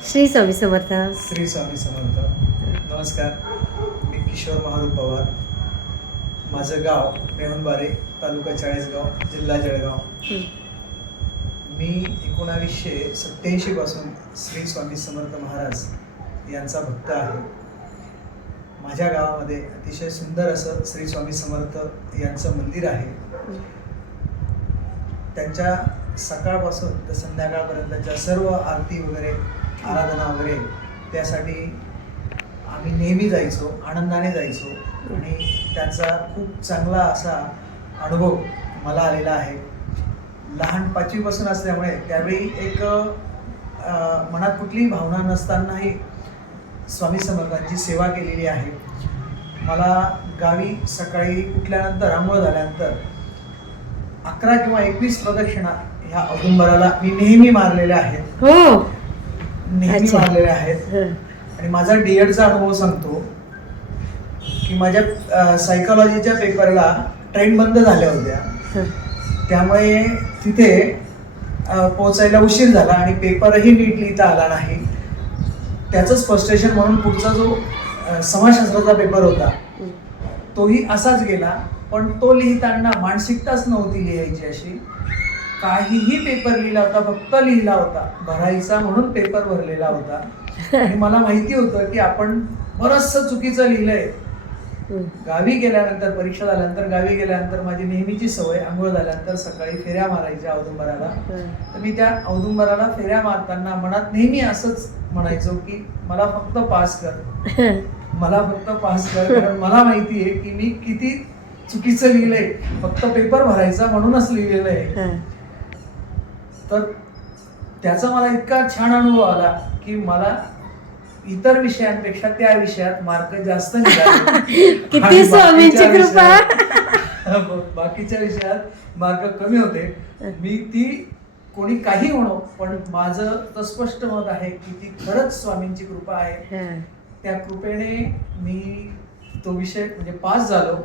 श्री स्वामी समर्थ. श्री स्वामी समर्थ. नमस्कार. मी किशोर महारू पवार. माझं गाव मेहुणबारे तालुका चाळीसगाव जिल्हा जळगाव. मी एकोणावीसशे सत्याऐंशी पासून श्री स्वामी समर्थ महाराज यांचा भक्त आहे. माझ्या गावामध्ये अतिशय सुंदर असं श्री स्वामी समर्थ यांचं मंदिर आहे. त्यांच्या सकाळपासून तर संध्याकाळपर्यंतच्या सर्व आरती वगैरे आराधना वगैरे त्यासाठी आम्ही नेहमी जायचो आनंदाने जायचो. आणि त्याचा खूप चांगला असा अनुभव मला आलेला आहे. लहान पाचवीपासून असल्यामुळे त्यावेळी एक मनात कुठलीही भावना नसतानाही स्वामी समर्थांची सेवा केलेली आहे. मला गावी सकाळी उठल्यानंतर आंघोळ झाल्यानंतर अकरा किंवा एकवीस प्रदक्षिणा ह्या औदुंबराला मी नेहमी मारलेल्या आहेत. हो. नेहमी अच्छा. मारलेल्या आहेत हं. आणि माझा डीएडचा अनुभव सांगतो की माझ्या सायकोलॉजीच्या पेपरला ट्रेन बंद झाल्या होत्या हं. त्यामुळे तिथे अ, पोहोचायला उशीर झाला आणि पेपरही नीट लिहिता आला नाही त्याचंच फ्रस्ट्रेशन म्हणून पुढचा जो अ, समाजशास्त्राचा पेपर होता तोही असाच गेला पण तो लिहिताना मानसिकताच नव्हती लिहायची अशी काहीही पेपर लिहिला होता फक्त लिहिला होता. भरायचा म्हणून पेपर भरलेला होता. आणि मला माहिती होतं की आपण बरचसं चुकीचं लिहिलंय. गावी गेल्यानंतर परीक्षा झाल्यानंतर गावी गेल्यानंतर माझी नेहमीची सवय आंघोळ झाल्यानंतर सकाळी फेऱ्या मारायच्या औदुंबराला. तर मी त्या औदुंबराला फेऱ्या मारताना मनात नेहमी असंच म्हणायचो की मला फक्त पास कर. मला फक्त पास कर कारण मला माहिती आहे की मी किती चुकीचं लिहिलंय. फक्त पेपर भरायचा म्हणूनच लिहिलेलं आहे. तर त्याचा मला इतका छान अनुभव आला की मला इतर विषयांपेक्षा त्या विषयात मार्क जास्त किती स्वामींची बाकीच्या कृपा. विषयात- बाकीच्या विषयात मार्क कमी होते. मी ती कोणी काही म्हणो पण माझं तर स्पष्ट मत आहे की ती खरंच स्वामींची कृपा आहे. त्या कृपेने मी तो विषय म्हणजे पास झालो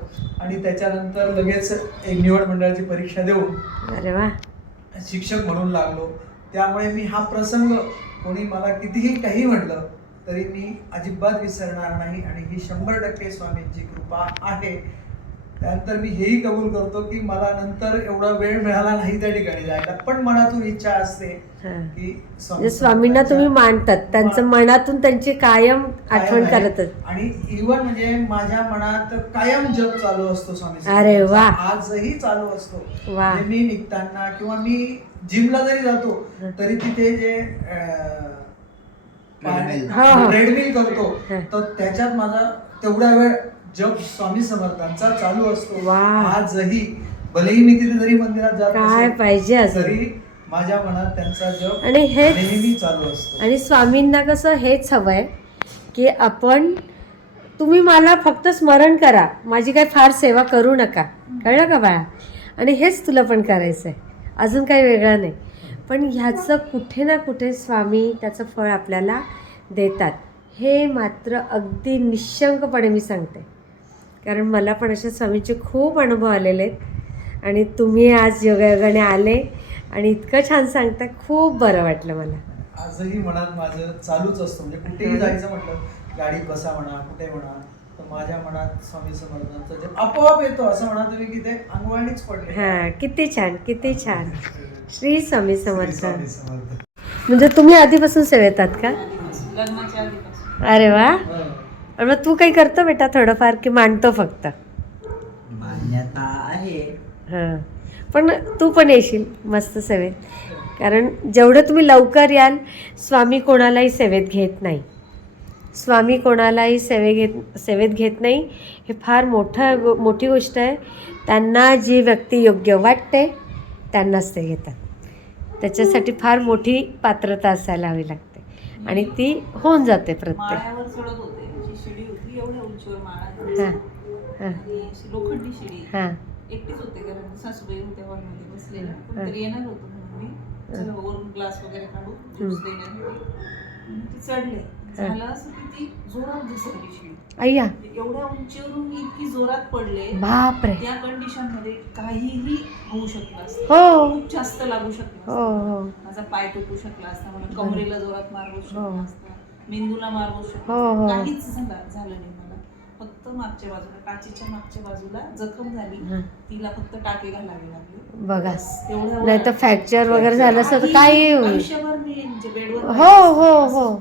आणि त्याच्यानंतर लगेच एक निवड मंडळाची परीक्षा देऊन शिक्षक म्हणून लागलो. त्यामुळे मी हा प्रसंग कोणी मला कितीही काही म्हटलं तरी मी अजिबात विसरणार नाही आणि ही शंभर टक्के स्वामींची कृपा आहे. त्यानंतर मी हेही कबूल करतो की मला नंतर एवढा वेळ मिळाला नाही त्या ठिकाणी जायला पण मनातून इच्छा असते. की म्हणजे स्वामींना तुम्ही मानतात त्यांचं मनातून त्यांची कायम आठवण. करतच आणि इव्हन म्हणजे माझ्या मनात कायम जप चालू असतो स्वामी अरे वा. आजही चालू असतो वा. म्हणजे मी निघताना किंवा मी जिमला जरी जातो. तरी तिथे जे. ट्रेडमिल करतो. तर त्याच्यात माझा तेवढा वेळ जप स्वामी समर्थांचा चालू असतो. वा. आजही भलेही मी तिथे जरी मंदिरात जात काय पाहिजे असं तरी माझ्या मनात त्यांचा जप आणि हेच नेहमी चालू असतो. आणि स्वामींना कसं हेच हवं आहे की आपण तुम्ही मला फक्त स्मरण करा. माझी काही फार सेवा करू नका. कळलं का बाळा? आणि हेच तुला पण करायचं आहे अजून काही वेगळं नाही. पण ह्याचं कुठे ना कुठे स्वामी त्याचं फळ आपल्याला देतात. हे मात्र अगदी निशंकपणे मी सांगते. कारण मला पण अशा स्वामींचे खूप अनुभव आलेले आहेत. आणि तुम्ही आज योगायोगाने आले आणि इतकं छान सांगता खूप बरं वाटलं मला. आजही मनात माझं चालूच असतं. म्हणजे कुठेही जायचं म्हटलं गाडीत बसा म्हणा कुठे म्हणा तर माझ्या मनात स्वामी समर्थांचा जे आपोआप येतो असं म्हणा तुम्ही की ते अंगवाणीच पडले. हां किती छान किती छान. श्री स्वामी समर्थ. म्हणजे तुम्ही आधीपासून सेवेतात का? लग्नाच्या आधीपासून. अरे वा. हं. आणि मग तू काही करतो बेटा थोडंफार की मांडतो फक्त? मान्यता आहे. हां. पण तू पण येशील मस्त सेवेत. कारण जेवढं तुम्ही लवकर याल स्वामी कोणालाही सेवेत घेत नाही. स्वामी कोणालाही सेवे घेत सेवेत घेत नाही. हे फार मोठं गो- मोठी गोष्ट आहे. त्यांना जी व्यक्ती योग्य वाटते त्यांनाच ते घेतात. त्याच्यासाठी फार मोठी पात्रता असायला हवी लागते. आणि ती होऊन जाते प्रत्येक माळ्यावर चढत होते अशी शिडी होती एवढ्या उंचीवर माळा आणि अशी लोखंडी शिडी. हां. एकटीच होते कारण सासूबाई होत्या हॉलमध्ये बसलेल्या. कोणतरी येणार होतं म्हणून मी. चला वरून ग्लास वगैरे काढू. ज्यूस देण्यासाठी म्हणून ते चढले. झालं असं की ती जोरात घसरली शिडी. अय्या. एवढ्या उंचीवरून मी इतकी जोरात पडले. बापरे. त्या कंडिशनमध्ये काहीही होऊ शकलं असतं. हो. खूप जास्त लागू शकलं हो. हो. माझा पाय तुटू शकला असता मला कमरेला जोरात मार बसू शकला. असता. मेंदूला मार बसू. शकला हो, हो. काहीच झालं नाही मला. फक्त मागच्या बाजूला टाचीच्या मागच्या बाजूला जखम झाली. तिला फक्त टाके घालावे लागले. बघा नाही तर फ्रॅक्चर वगैरे झालं असतं तर काही- आयुष्यभर मी म्हणजे बेडवर हो. हो, असं हो.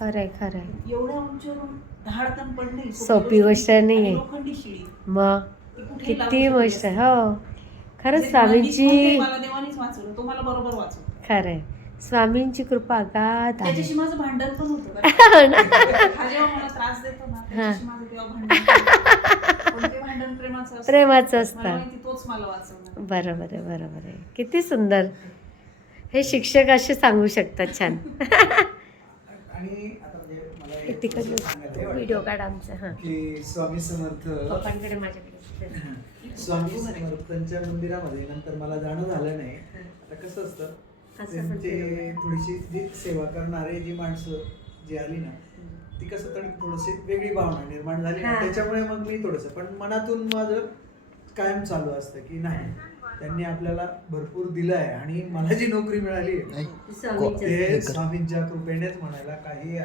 खरंय खरंय. एवढ्या उंचीवरून धाडकन पडणे सोपी गोष्ट लोखंडी शिडी मग? किती असती. हो. खरंच म्हणजे स्वामींची मला देवानीच वाचवलं. तो मला बरोबर वाचवलं खरंय. स्वामींची कृपा अगाध आहे. त्याच्याशी माझं भांडण पण होतं बरं का. हा जेव्हा मला त्रास देतो ना त्याच्याशी माझं तेव्हा भांडण होतं. पण ते भांडण प्रेमाचं असतं. प्रेमाचं मला असतं. माहिती तोच मला वाचवणार. बरोबर आहे बरोबर आहे. किती सुंदर. हे शिक्षक असे सांगू शकतात छान. आणि आता म्हणजे मला एक तिकडनं सांगायला हे वाटतं व्हिडिओ काढ आमचा हां. की स्वामी समर्थ पप्पांकडे माझ्याकडे स्वामी समर्थांच्या मंदिरामध्ये नंतर मला जाणं झालं नाही. आता कसं असतं त्यांचे थोडीशी जी सेवा करणारे जी माणसं जी आली ना ती कसं तर थोडीशी वेगळी भावना निर्माण झाली ना. त्याच्यामुळे मग मी थोडंसं पण मनातून माझं कायम चालू असतं की नाही त्यांनी आपल्याला भरपूर दिलं आहे आणि मला जी नोकरी मिळाली ते स्वामींच्या कृपेनेच म्हणायला काही.